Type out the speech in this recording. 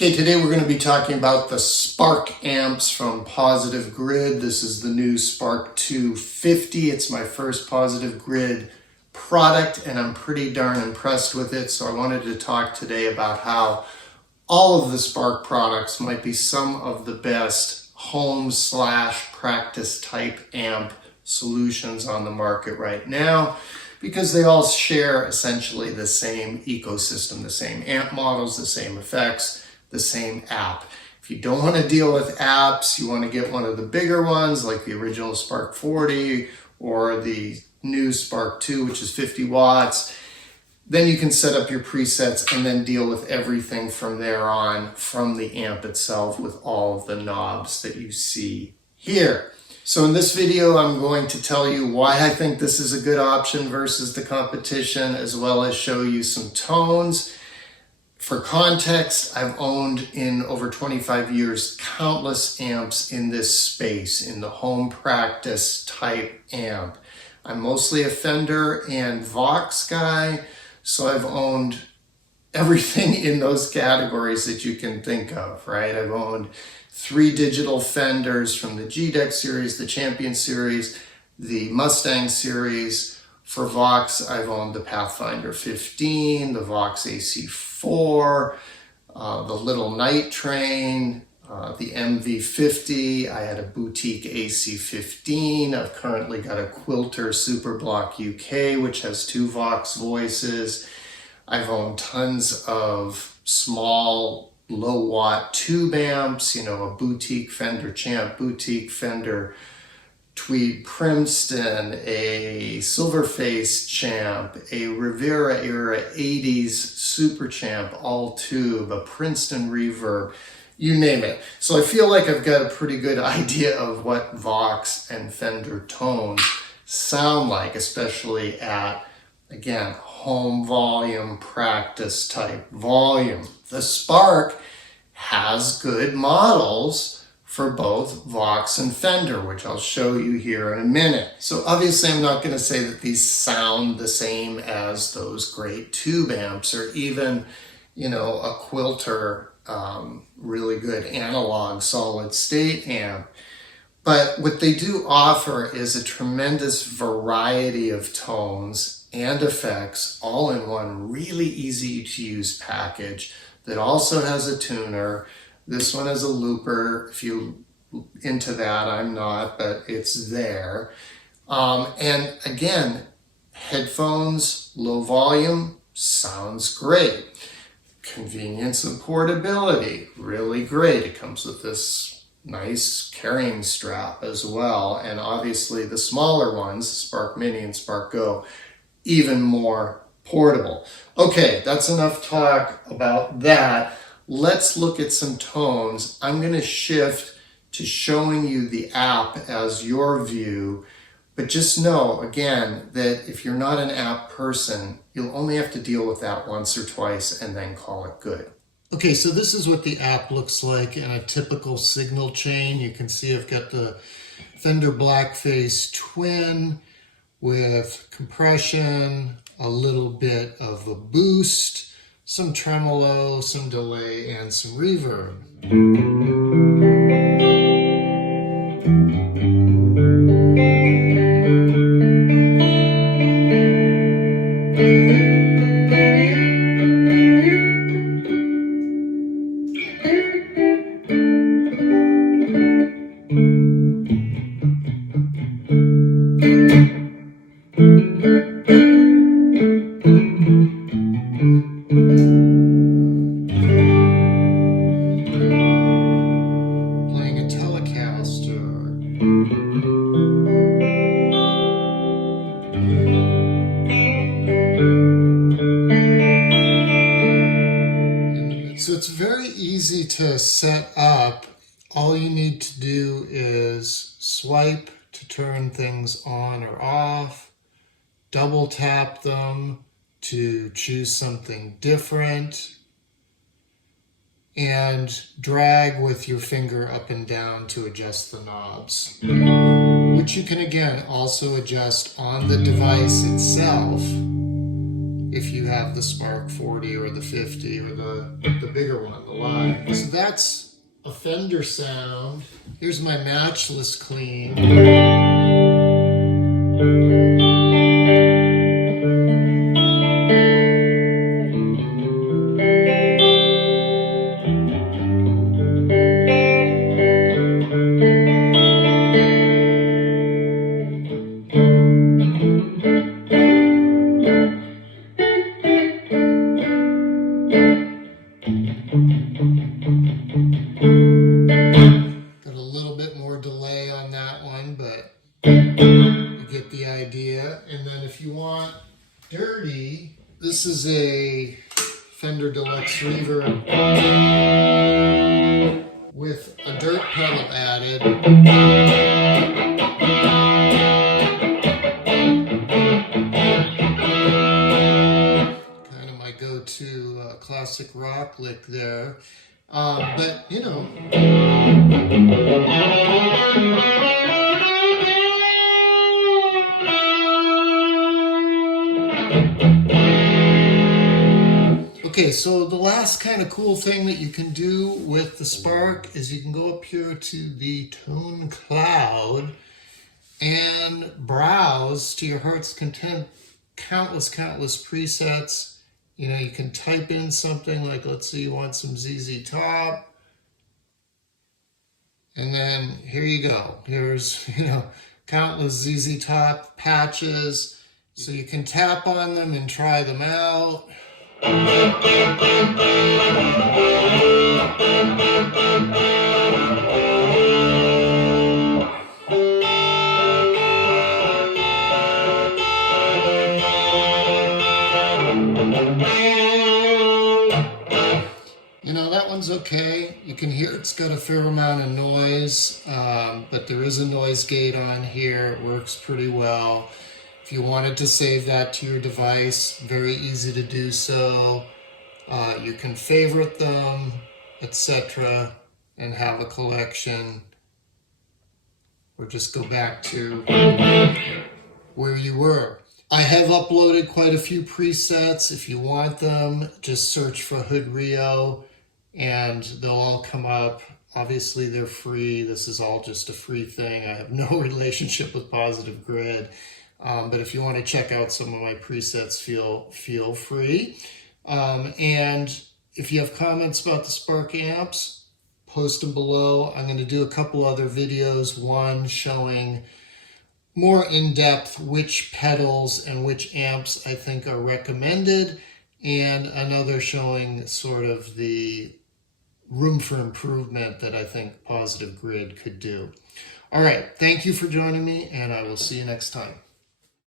Okay, today we're going to be talking about the Spark amps from Positive Grid. This is the new Spark 250. It's my first Positive Grid product and I'm pretty darn impressed with it. So I wanted to talk today about how all of the Spark products might be some of the best home/practice type amp solutions on the market right now, because they all share essentially the same ecosystem, the same amp models, the same effects, the same app. If you don't want to deal with apps, you want to get one of the bigger ones like the original Spark 40 or the new Spark 2, which is 50 watts, then you can set up your presets and then deal with everything from there on from the amp itself with all of the knobs that you see here. So in this video, I'm going to tell you why I think this is a good option versus the competition, as well as show you some tones. For context, I've owned in over 25 years countless amps in this space, in the home practice type amp. I'm mostly a Fender and Vox guy, so I've owned everything in those categories that you can think of, right? I've owned 3 digital Fenders from the G-Deck series, the Champion series, the Mustang series. For Vox, I've owned the Pathfinder 15, the Vox AC4, the Little Night Train, the MV50. I had a boutique AC15. I've currently got a Quilter Superblock UK, which has 2 Vox voices. I've owned tons of small, low watt tube amps, you know, a boutique Fender Champ, boutique Fender Tweed Princeton, a Silverface Champ, a Rivera era 80s Super Champ, all tube, a Princeton Reverb, you name it. So I feel like I've got a pretty good idea of what Vox and Fender tones sound like, especially at, again, home volume, practice type volume. The Spark has good models for both Vox and Fender, which I'll show you here in a minute. So obviously I'm not going to say that these sound the same as those great tube amps or even, you know, a Quilter really good analog solid state amp. But what they do offer is a tremendous variety of tones and effects all in one really easy to use package that also has a tuner. This one is a looper. If you're into that, I'm not, but it's there. And again, headphones, low volume, sounds great. Convenience and portability, really great. It comes with this nice carrying strap as well. And obviously the smaller ones, Spark Mini and Spark Go, even more portable. Okay, that's enough talk about that. Let's look at some tones. I'm going to shift to showing you the app as your view, but just know, again, that if you're not an app person, you'll only have to deal with that once or twice and then call it good. Okay, so this is what the app looks like in a typical signal chain. You can see I've got the Fender Blackface Twin with compression, a little bit of a boost, some tremolo, some delay, and some reverb. So it's very easy to set up. All you need to do is swipe to turn things on or off, double tap them to choose something different, and drag with your finger up and down to adjust the knobs, which you can again also adjust on the device itself if you have have the Spark 40 or the 50 or the bigger one, the Live. So that's a Fender sound. Here's my matchless clean. Got a little bit more delay on that one, but you get the idea. And then if you want dirty, this is a Fender Deluxe Reverb with a dirt pedal added. Kind of my go-to classic rock lick there. But, you know. Okay, so the last kind of cool thing that you can do with the Spark is you can go up here to the Tone Cloud and browse to your heart's content countless presets. You know, you can type in something like, let's say you want some ZZ Top. And then here you go. Here's, you know, countless ZZ Top patches. So you can tap on them and try them out. You know, that one's okay. You can hear it's got a fair amount of noise, but there is a noise gate on here. It works pretty well. If you wanted to save that to your device, very easy to do so. You can favorite them, etc., and have a collection, or just go back to where you were. I have uploaded quite a few presets. If you want them, just search for Hood Rio and they'll all come up. Obviously they're free. This is all just a free thing. I have no relationship with Positive Grid. But if you want to check out some of my presets, feel free. And if you have comments about the Spark amps, post them below. I'm going to do a couple other videos, one showing more in-depth which pedals and which amps I think are recommended, and another showing sort of the room for improvement that I think Positive Grid could do. All right, thank you for joining me, and I will see you next time.